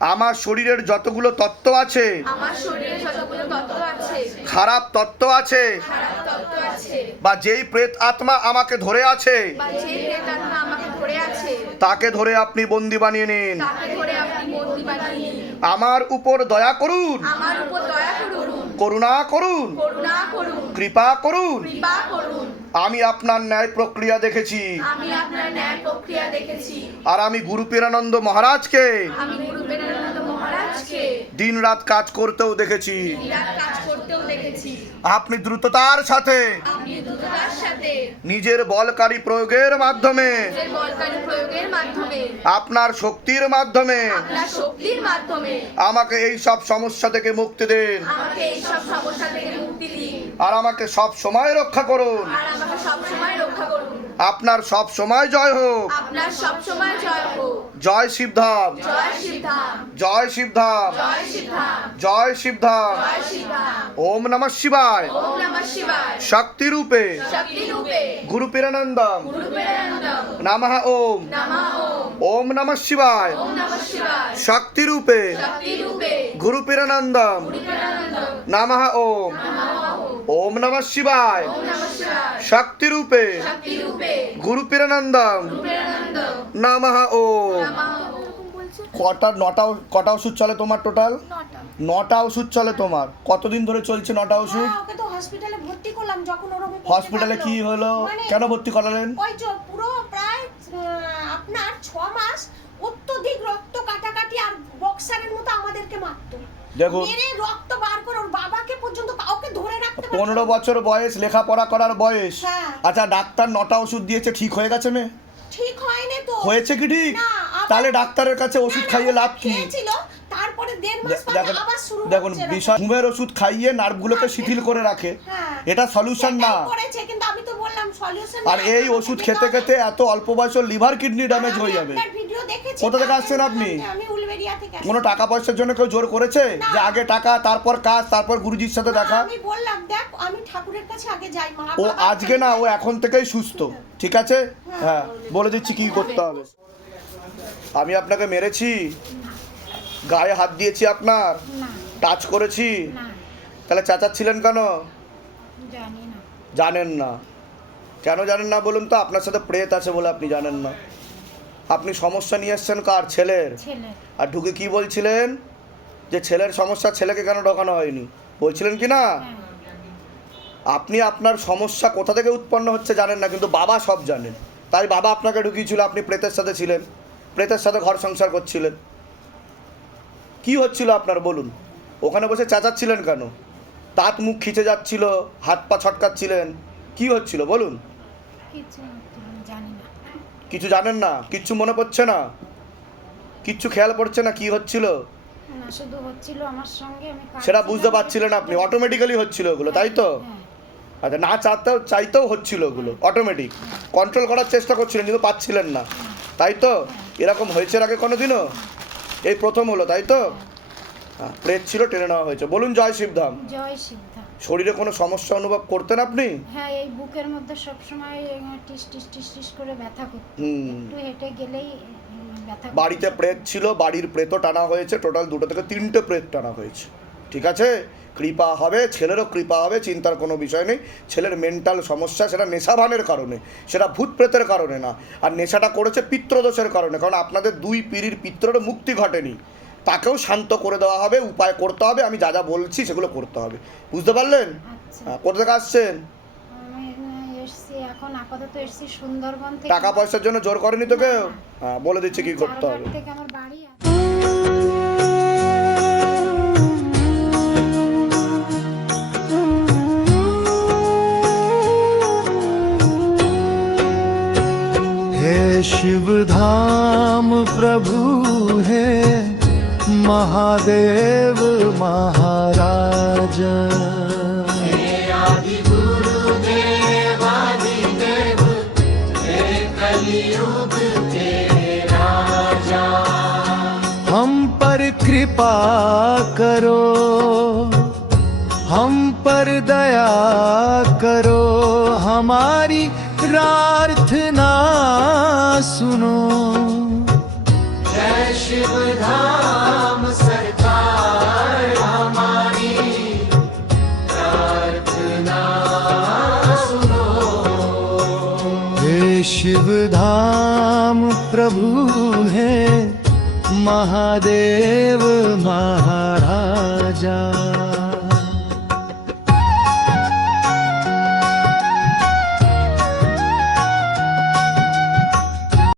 আমার শরীরের যতগুলো তত্ত্ব আছে, আমার শরীরে যতগুলো তত্ত্ব আছে, খারাপ তত্ত্ব আছে, খারাপ তত্ত্ব আছে, বা যেই প্রেত আত্মা আমাকে ধরে আছে, বা যে প্রেতাত্মা আমাকে ধরে আছে, তাকে ধরে আপনি বন্দি বানিয়ে নিন। তাকে ধরে আপনি বন্দী বানিয়ে নিন। আমার উপর দয়া করুন, আমার উপর দয়া করুন, করুণা করুন, করুণা করুন, কৃপা করুন। কৃপা করুন। আমি আপনার ন্যায় প্রক্রিয়া দেখেছি, আমি আপনার ন্যায় প্রক্রিয়া দেখেছি। আর আমি গুরু পীরানন্দ মহারাজকে আমি গুরু প্রেমানন্দ মহারাজকে দিন রাত কাজ করতেও দেখেছি। বিরাট কাজ করতেও দেখেছি। আপনি দ্রুততার সাথে আপনি দ্রুততার সাথে নিজের বলকারী প্রয়োগের মাধ্যমে, নিজের বলকারী প্রয়োগের মাধ্যমে, আপনার শক্তির মাধ্যমে আপনার শক্তির মাধ্যমে আমাকে এই সব সমস্যা থেকে মুক্তি দিন, আমাকে এই সব সমস্যা থেকে মুক্তি দিন। আর আমাকে সব সময় রক্ষা করুন। আর আমাকে সব সময় রক্ষা করুন। আপনার সব সময় জয় হোক। আপনার সব সময় জয় হোক। জয় শিবধাম, জয় শিবধাম, জয় শিবধাম, জয় শিবধাম, জয় শিবধাম। জয় শিবধাম। ওম নমঃ শিবায়। ওম নমঃ শিবায়। শক্তি রূপে শক্তি রূপে গুরু পীরানন্দম গুরু প্রেমানন্দম নমঃ ওম। নমঃ ওম। ওম নমঃ শিবায়। ওম নমঃ শিবায়। শক্তি রূপে শক্তি রূপে গুরু পীরানন্দম গুরু প্রেমানন্দম নমঃ ওম। ওম নমঃ শিবায়। ওম নমঃ শিবায়। শক্তি রূপে শক্তি রূপে গুরু পীরানন্দম গুরু প্রেমানন্দম নমঃ ওম। নমঃ ওম। বলছে কটা ওষুধ চলে তোমার টোটাল? 9টা। 9টা ওষুধ চলে তোমার। কতদিন ধরে চলছে 9টা ওষুধ? হ্যাঁ, ওকে তো হসপিটালে ভর্তি করলাম যখন ওরকম করতে হসপিটালে থাকলো। কি হলো? মানে কেন ভর্তি করালেন? ওই যে পুরো প্রায় আপনার 6 মাস অত্যধিক রক্ত কাটাকাটি আর বক্সারের মতো আমাদেরকে মারতো। দেখুন, মেরে রক্ত বার করে ওর বাবাকে পর্যন্ত কাউকে ধরে রাখতে পারতো 15 না। বছর বয়স, লেখাপড়া করার বয়স। হ্যাঁ। আচ্ছা, ডাক্তার 9টা ওষুধ দিয়েছে, ঠিক হয়ে গেছে মেয়ে? ঠিক হয়নি তো। হয়েছে কি ঠিক? না, আবার- তাহলে ডাক্তারের কাছে ওষুধ না, না, খাইয়ে ওটা লাভ কি? খেয়েছিল, তারপরে 1.5 মাস পরে দেখুন, আবার শুরু দেখুন, হচ্ছে এরকম। বিষয় ঘুমের ওষুধ খাইয়ে নার্ভগুলোকে শিথিল করে রাখে, হ্যাঁ। এটা সলিউশন না। সেটাই করেছে, কিন্তু আমি তো বললাম সলিউশন আর এই ওষুধ খেতে খেতে এত অল্প বয়সে লিভার কিডনি ড্যামেজ হয়ে যাবে। ভিডিও দেখেছি। কোথা থেকে আসছেন আপনি? আমি উলবেড়িয়া থেকে আসছি। কোনো টাকা পয়সার জন্য কেউ জোর করেছে যে আগে টাকা তারপর কাজ তারপর গুরুজির সাথে দেখা? আমি বললাম দেখ আমি ঠাকুরের কাছে আগে যাই মা ও বাবা আজকে না, ও এখন থেকেই সুস্থ, ঠিক আছে? হ্যাঁ, বলে দিচ্ছি কি করতে হবে। আমি আপনাকে মেরেছি, গায়ে হাত দিয়েছি, আপনার টাচ করেছি, তাহলে চেঁচাচ্ছিলেন কেন? জানি না। জানেন না? কেন জানেন না বলুন তো? আপনার সাথে প্রেত আছে বলে আপনি জানেন না। আপনি সমস্যা নিয়ে এসছেন কার? ছেলের। ছেলে আর ঢুকে কি বলছিলেন? যে ছেলের সমস্যা, ছেলেকে কেন ঢোকানো হয়নি বলছিলেন কি না? আপনি আপনার সমস্যা কোথা থেকে উৎপন্ন হচ্ছে জানেন না, কিন্তু বাবা সব জানেন। তাই বাবা আপনাকে ঢুকিয়েছিল, আপনি প্রেতের সাথে ছিলেন, প্রেতের সাথে ঘর সংসার করছিলেন। কি হচ্ছিল আপনার বলুন? ওখানে বসে চেঁচাচ্ছিলেন কেন? দাঁত মুখ খিচে যাচ্ছিল, হাত পা ছটকাচ্ছিলেন, কি হচ্ছিল বলুন? কিছু জানি না। কিছু জানেন না? কিচ্ছু মনে পড়ছে না? কিচ্ছু খেয়াল পড়ছে না কি হচ্ছিল? না, শুধু হচ্ছিল আমার সঙ্গে, আমি সেটা বুঝতে পারছিলেন আপনি? অটোমেটিক্যালি হচ্ছিল ওগুলো, তাই তো? হ্যাঁ। আচ্ছা, না চাইতেও হচ্ছিল ওগুলো, অটোমেটিক কন্ট্রোল করার চেষ্টা করছিলেন কিন্তু পাচ্ছিলেন না, তাই তো? এরকম হয়েছে এর আগে কোনোদিনও? এই প্রথম হলো, তাই তো? হ্যাঁ, প্রেত ছিল, টেনে নেওয়া হয়েছে। বলুন জয় শিবধাম। জয় সিদ্ধা। শরীরে কোনো সমস্যা অনুভব করতেন আপনি? হ্যাঁ, এই বুকের মধ্যে সবসময় টিস টিস টিস টিস করে ব্যথা করতো। হুম। একটু হেঁটে গেলেই ব্যথা করতো। বাড়িতে প্রেত ছিল, বাড়ির প্রেতও টানা হয়েছে, টোটাল 2 থেকে 3টে প্রেত টানা হয়েছে, ঠিক আছে? কৃপা হবে, ছেলেরও কৃপা হবে, চিন্তার কোনো বিষয় নেই। ছেলের মেন্টাল সমস্যা, সেটা নেশাভানের কারণে, সেটা ভূত প্রেতের কারণে না। আর নেশাটা করেছে পিতৃদোষের কারণে, কারণ আপনাদের 2 পিঁড়ির পিত্রেরও মুক্তি ঘটেনি। তাকেও শান্ত করে দেওয়া হবে, উপায় করতে হবে, আমি যা যা বলছি সেগুলো করতে হবে, বুঝতে পারলেন? আচ্ছা, হ্যাঁ, কোথা থেকে আসছেন? আমি এসছি, এখন আপাতত এসছি সুন্দরবন থেকে। টাকা পয়সার জন্য জোর করেনি তো কেউ? হ্যাঁ, বলে দিচ্ছি কি করতে হবে। চারঘাট থেকে আমার বাড়ি আছে। हे शिव धाम प्रभु है महादेव महाराज। हम पर कृपा करो, हम पर दया करो, हमारी प्रार्थना सुनो। जय शिव धाम प्रभु है महादेव महाराजा।